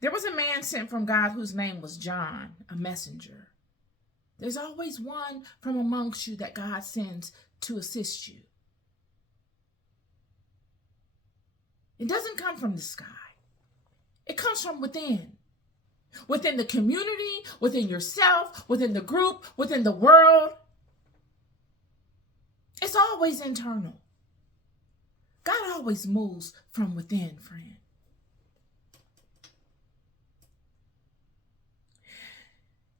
There was a man sent from God whose name was John, a messenger. There's always one from amongst you that God sends to assist you. It doesn't come from the sky. It comes from within. Within the community, within yourself, within the group, within the world. It's always internal. God always moves from within, friend.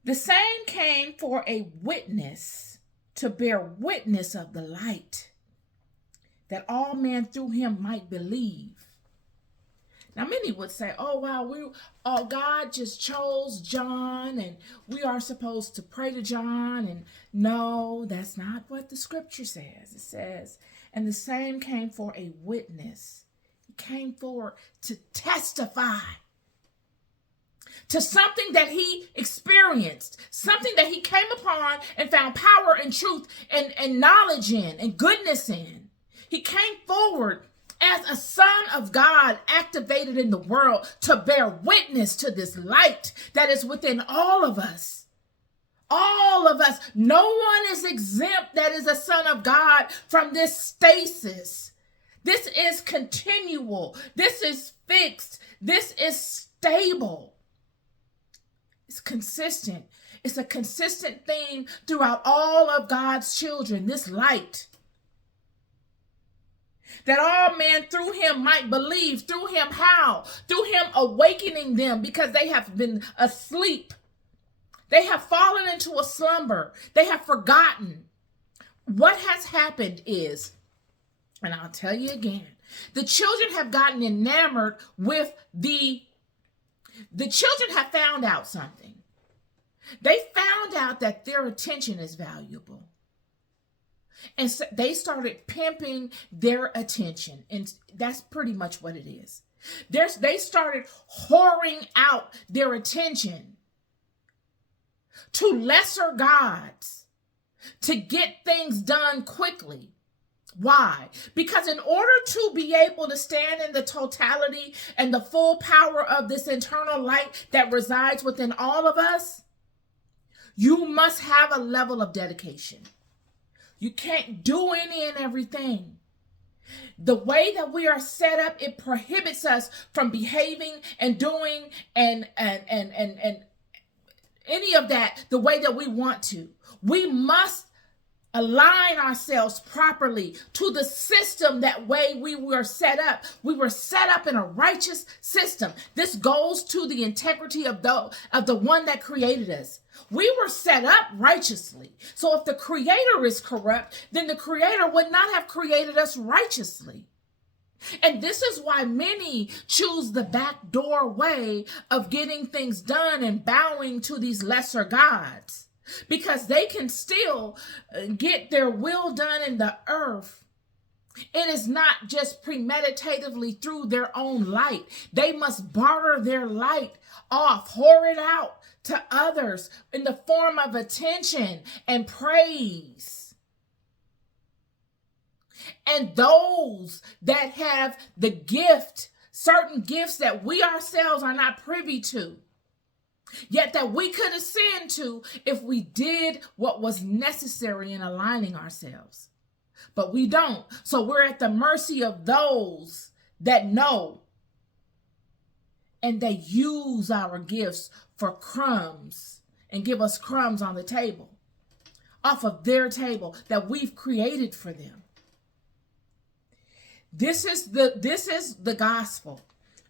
The same came for a witness, to bear witness of the light, that all men through him might believe. Now, many would say, oh, wow, God just chose John and we are supposed to pray to John. And no, that's not what the scripture says. It says, and the same came for a witness. He came forward to testify to something that he experienced, something that he came upon and found power and truth and knowledge in and goodness in. He came forward as a son of God activated in the world to bear witness to this light that is within all of us. All of us. No one is exempt that is a son of God from this stasis. This is continual. This is fixed. This is stable. It's consistent. It's a consistent theme throughout all of God's children, this light. That all men through him might believe. Through him how? Through him awakening them because they have been asleep. They have fallen into a slumber. They have forgotten. What has happened is, and I'll tell you again, the children have gotten enamored with the children have found out something. They found out that their attention is valuable. And so they started pimping their attention. And that's pretty much what it is. They started whoring out their attention to lesser gods to get things done quickly. Why? Because in order to be able to stand in the totality and the full power of this internal light that resides within all of us, you must have a level of dedication. You can't do any and everything. The way that we are set up, it prohibits us from behaving and doing and any of that the way that we want to. We must align ourselves properly to the system that way we were set up. We were set up in a righteous system. This goes to the integrity of the one that created us. We were set up righteously. So if the creator is corrupt, then the creator would not have created us righteously. And this is why many choose the back door way of getting things done and bowing to these lesser gods. Because they can still get their will done in the earth. It is not just premeditatively through their own light. They must barter their light off, whore it out to others in the form of attention and praise. And those that have the gift, certain gifts that we ourselves are not privy to, yet that we could ascend to if we did what was necessary in aligning ourselves. But we don't. So we're at the mercy of those that know. And they use our gifts for crumbs and give us crumbs on the table, off of their table that we've created for them. This is the gospel.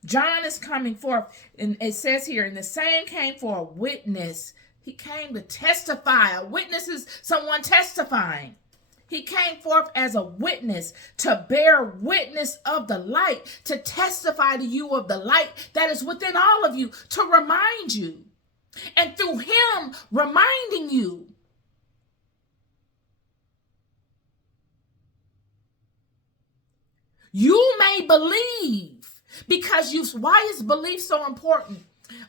John is coming forth, and it says here, and the same came for a witness. He came to testify. A witness is someone testifying. He came forth as a witness to bear witness of the light, to testify to you of the light that is within all of you, to remind you. And through him reminding you, you may believe. Because why is belief so important?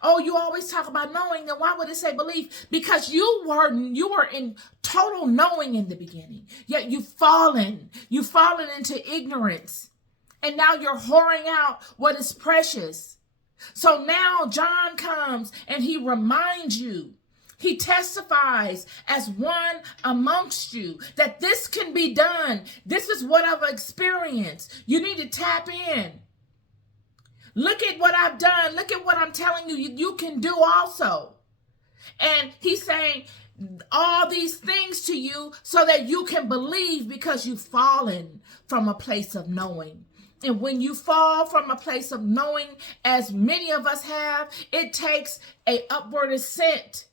Oh, you always talk about knowing, then why would it say belief? Because you were in total knowing in the beginning, yet you've fallen into ignorance. And now you're whoring out what is precious. So now John comes and he reminds you, he testifies as one amongst you that this can be done. This is what I've experienced. You need to tap in. Look at what I've done. Look at what I'm telling you. You can do also. And he's saying all these things to you so that you can believe, because you've fallen from a place of knowing. And when you fall from a place of knowing, as many of us have, it takes an upward ascent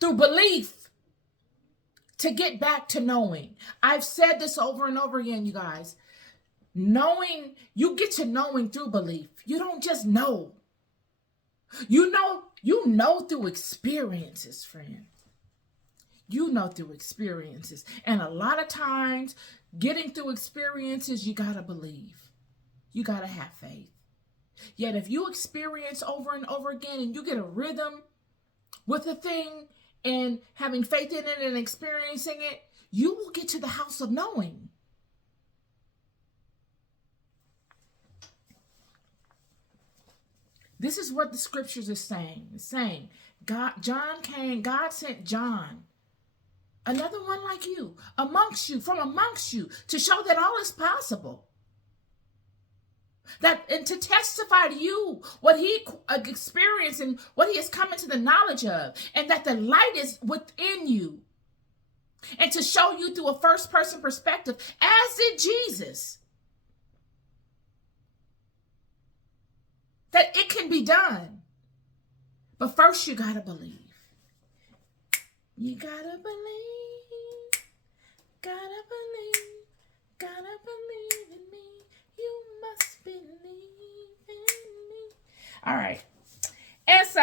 through belief to get back to knowing. I've said this over and over again, you guys. Knowing, you get to knowing through belief. You don't just know. You know through experiences, friend. You know through experiences. And a lot of times, getting through experiences, you got to believe. You got to have faith. Yet if you experience over and over again and you get a rhythm with a thing and having faith in it and experiencing it, you will get to the house of knowing. This is what the scriptures is saying. It's saying, God sent John, another one like you, from amongst you, to show that all is possible. And to testify to you what he experienced and what he has come into the knowledge of, and that the light is within you. And to show you through a first-person perspective, as did Jesus, that it can be done. But first you gotta believe. You gotta believe, gotta believe in me. You must believe in me. All right. And so